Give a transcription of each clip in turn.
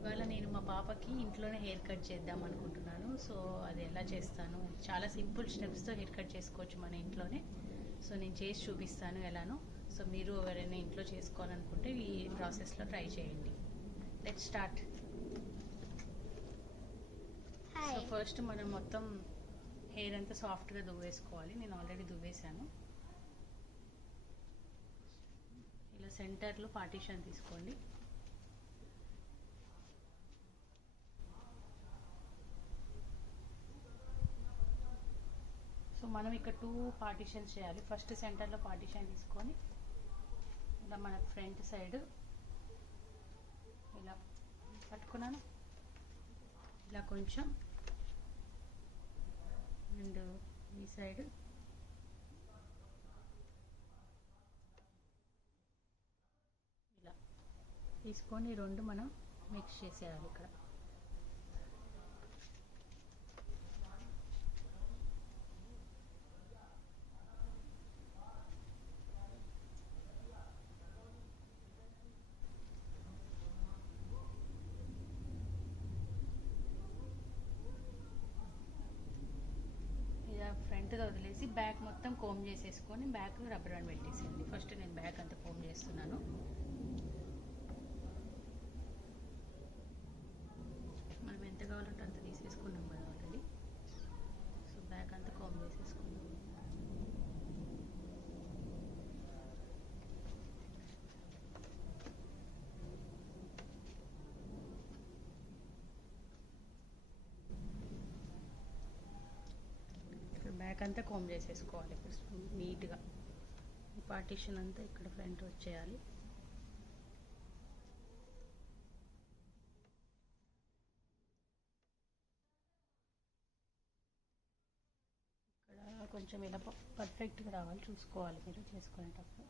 ఇవాళ నేను మా పాపకి ఇంట్లోనే హెయిర్ కట్ చేద్దాం అనుకుంటున్నాను. సో అది ఎలా చేస్తాను, చాలా సింపుల్ స్టెప్స్తో హెయిర్ కట్ చేసుకోవచ్చు మన ఇంట్లోనే. సో నేను చేసి చూపిస్తాను ఎలానో. సో మీరు ఎవరైనా ఇంట్లో చేసుకోవాలనుకుంటే ఈ ప్రాసెస్లో ట్రై చేయండి. Let's start. సో ఫస్ట్ మనం మొత్తం హెయిర్ అంతా సాఫ్ట్గా దువ్వేసుకోవాలి. నేను ఆల్రెడీ దువ్వేశాను. ఇలా సెంటర్లో పార్టీషన్ తీసుకోండి. సో మనం ఇక్కడ 2 పార్టీషన్స్ చేయాలి. ఫస్ట్ సెంటర్లో పార్టీషన్ తీసుకొని ఇలా మన ఫ్రంట్ సైడ్ ఇలా పట్టుకున్నాను, ఇలా కొంచెం, అండ్ ఈ సైడ్ ఇలా తీసుకొని రెండు మనం మిక్స్ చేసేయాలి ఇక్కడ. ఫ్రంట్గా వదిలేసి బ్యాక్ మొత్తం కోమ్ చేసేసుకొని బ్యాక్ రబ్బర్ బ్యాండ్ పెట్టేసేయండి. ఫస్ట్ నేను బ్యాక్ అంతా కోమ్ చేస్తున్నాను. మనం ఎంత కావాలంటే అంత తీసేసుకున్నాం కదా ఆల్రెడీ. సో బ్యాక్ అంతా కోమ్ చేసేసుకున్నాం. బ్యాక్ అంతా కోమ్ చేసేసుకోవాలి నీట్గా. ఈ పార్టీషన్ అంతా ఇక్కడ ఫ్రంట్ వచ్చేయాలి. ఇక్కడ కొంచెం ఇలా పర్ఫెక్ట్గా రావాలి, చూసుకోవాలి మీరు చేసుకునేటప్పుడు.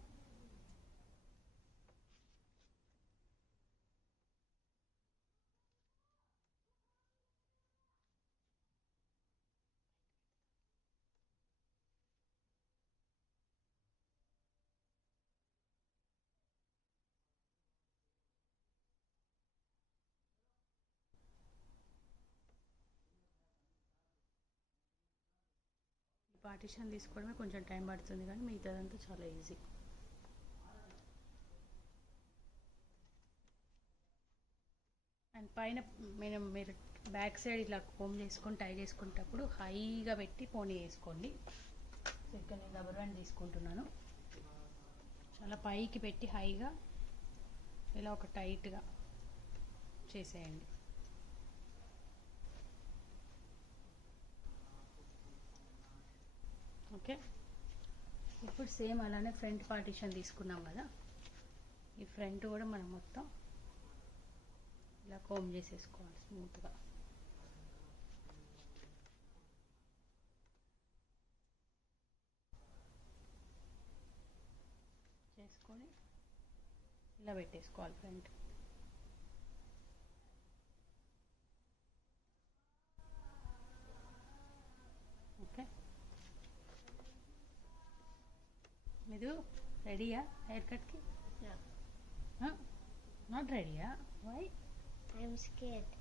పార్టీషన్ తీసుకోవడమే కొంచెం టైం పడుతుంది, కానీ మిగతాదంతా చాలా ఈజీ. అండ్ పైన మీరు బ్యాక్ సైడ్ ఇలా కోమ్ చేసుకొని టై చేసుకునేటప్పుడు హైగా పెట్టి పోనీ వేసుకోండి. ఇక్కడ నేను రబ్బర్ బ్యాండ్ తీసుకుంటున్నాను. చాలా పైకి పెట్టి హైగా ఇలా ఒక టైట్గా చేసేయండి. ఓకే, ఇప్పుడు సేమ్ అలానే ఫ్రంట్ పార్టీషన్ తీసుకున్నాం కదా, ఈ ఫ్రంట్ కూడా మనం మొత్తం ఇలా కోమ్ చేసేసుకోవాలి స్మూత్గా. చేసుకొని ఇలా పెట్టేసుకోవాలి ఫ్రంట్. ఓకే, మీరు రెడీయా హెయిర్ కట్కి? నాట్ రెడీయా? Why? I'm scared.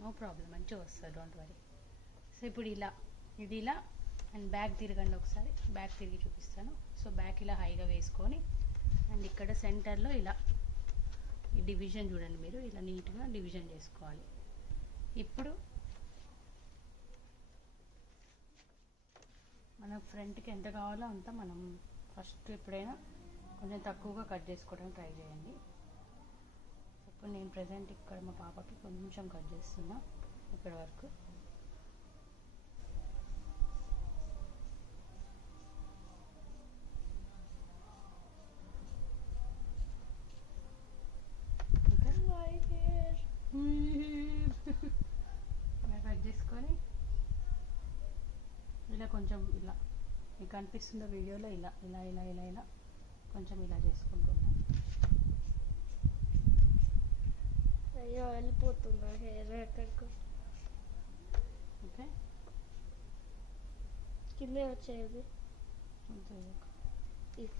No problem, మంచిగా వస్తుంది, డోంట్ వరీ. సో ఇప్పుడు ఇలా ఇది ఇలా అండ్ బ్యాక్ తిరగండి ఒకసారి. బ్యాక్ తిరిగి చూపిస్తాను. సో బ్యాక్ ఇలా హైగా వేసుకొని అండ్ ఇక్కడ సెంటర్లో ఇలా ఈ డివిజన్ చూడండి, మీరు ఇలా నీట్గా డివిజన్ చేసుకోవాలి. ఇప్పుడు మన ఫ్రంట్కి ఎంత కావాలో అంత మనం ఫస్ట్ ఎప్పుడైనా కొంచెం తక్కువగా కట్ చేసుకోవడానికి ట్రై చేయండి. ఇప్పుడు నేను ప్రజెంట్ ఇక్కడ మా పాపకి కొంచెం కట్ చేస్తున్నా ఇప్పటి వరకు. ఇలా కట్ చేసుకొని ఇలా కొంచెం ఇలా మీకు కనిపిస్తుందో వీడియోలో ఇలా ఇలా ఇలా ఇలా ఇలా కొంచెం ఇలా చేసుకుంటున్నాను. అయ్యో వెళ్ళిపోతున్నా హెయిర్ ఎక్కడికి. ఓకే, కిందే వచ్చేది. అంతే. If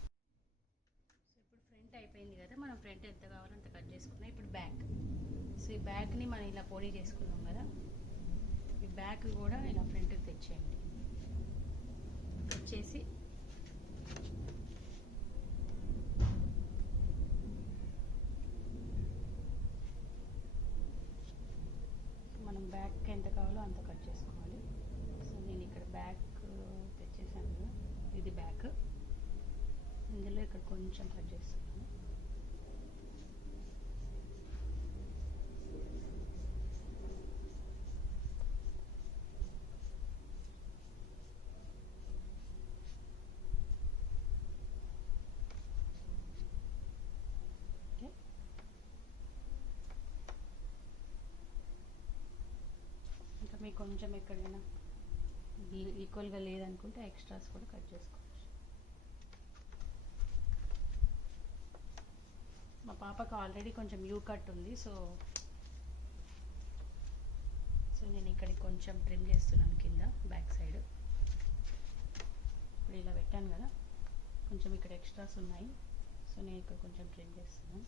సో ఇప్పుడు ఫ్రంట్ అయిపోయింది కదా, మనం ఫ్రంట్ ఎంత కావాలో అంత కట్ చేసుకున్నాం. ఇప్పుడు బ్యాక్. సో ఈ బ్యాక్ని మనం ఇలా పోనీ చేసుకున్నాం కదా, ఈ బ్యాక్ కూడా ఇలా ఫ్రంట్కి తెచ్చేయండి. తెచ్చేసి మనం బ్యాక్ ఎంత కావాలో అంత కట్ చేసుకోవాలి. సో నేను ఇక్కడ బ్యాక్ తెచ్చేసాను కదా, ఇది బ్యాక్. ఇందులో ఇక్కడ కొంచెం కట్ చేస్తున్నాను. ఇంకా మీకు కొంచెం ఎక్కడైనా ఈక్వల్గా లేదనుకుంటే ఎక్స్ట్రాస్ కూడా కట్ చేసుకోవచ్చు. మా పాపకు ఆల్రెడీ కొంచెం యూ కట్ ఉంది. సో నేను ఇక్కడికి కొంచెం ట్రిమ్ చేస్తున్నాను కింద బ్యాక్ సైడ్. ఇప్పుడు ఇలా పెట్టాను కదా, కొంచెం ఇక్కడ ఎక్స్ట్రాస్ ఉన్నాయి. సో నేను ఇక్కడ కొంచెం ట్రిమ్ చేస్తున్నాను.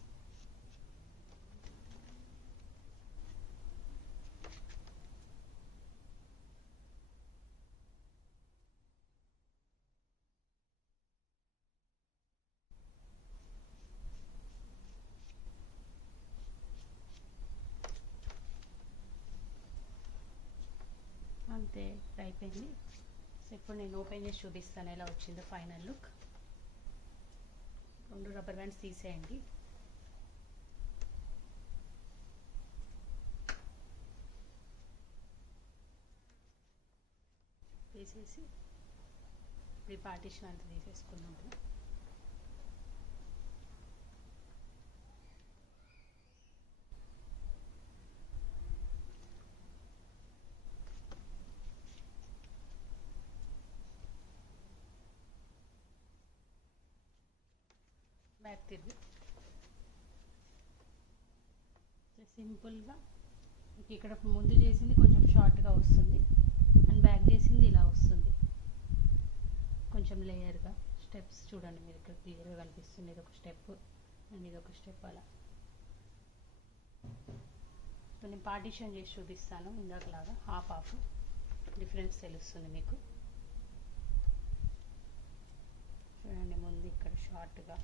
అంతే అయిపోయింది. సో ఇప్పుడు నేను ఓపెన్ చేసి చూపిస్తాను ఎలా వచ్చిందో ఫైనల్ లుక్. 2 రబ్బర్ బ్యాండ్స్ తీసేయండి. తీసేసి ఇప్పుడు ఈ పార్టీషన్ అంతా తీసేసుకున్నాము. బ్యాక్ తిరిగి సింపుల్గా ఇక్కడ ముందు చేసింది కొంచెం షార్ట్గా వస్తుంది, అండ్ బ్యాక్ చేసింది ఇలా వస్తుంది, కొంచెం లేయర్గా. స్టెప్స్ చూడండి మీరు ఇక్కడ క్లియర్గా కనిపిస్తుంది. ఇది ఒక స్టెప్ అండ్ ఇది ఒక స్టెప్ అలా. సో నేను పార్టీషన్ చేసి చూపిస్తాను ఇందాకలాగా, హాఫ్ డిఫరెన్స్ తెలుస్తుంది మీకు. చూడండి ముందు ఇక్కడ షార్ట్గా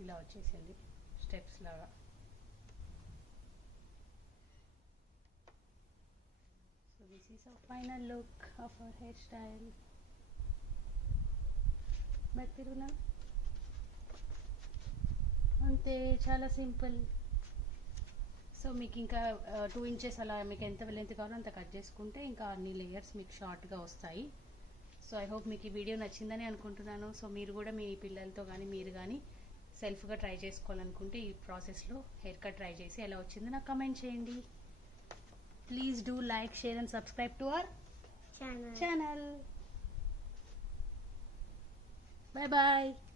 ఇలా వచ్చేసింది స్టెప్స్ లాగా. So this is our final look of our hair style. Back తిరుగునా, అంతే, చాలా సింపుల్. సో మీకు ఇంకా 2 ఇంచెస్ అలా మీకు ఎంత లెంత్ కావాలో అంత కట్ చేసుకుంటే ఇంకా అన్ని లేయర్స్ మీకు షార్ట్గా వస్తాయి. సో ఐ హోప్ మీకు ఈ వీడియో నచ్చిందని అనుకుంటున్నాను. సో మీరు కూడా మీ పిల్లలతో కానీ మీరు కానీ సెల్ఫ్గా ట్రై చేసుకోవాలనుకుంటే ఈ ప్రాసెస్లో హెయిర్ కట్ ట్రై చేసి ఎలా వచ్చిందో నాకు కమెంట్ చేయండి. Please do like, share and subscribe to our channel. Bye bye.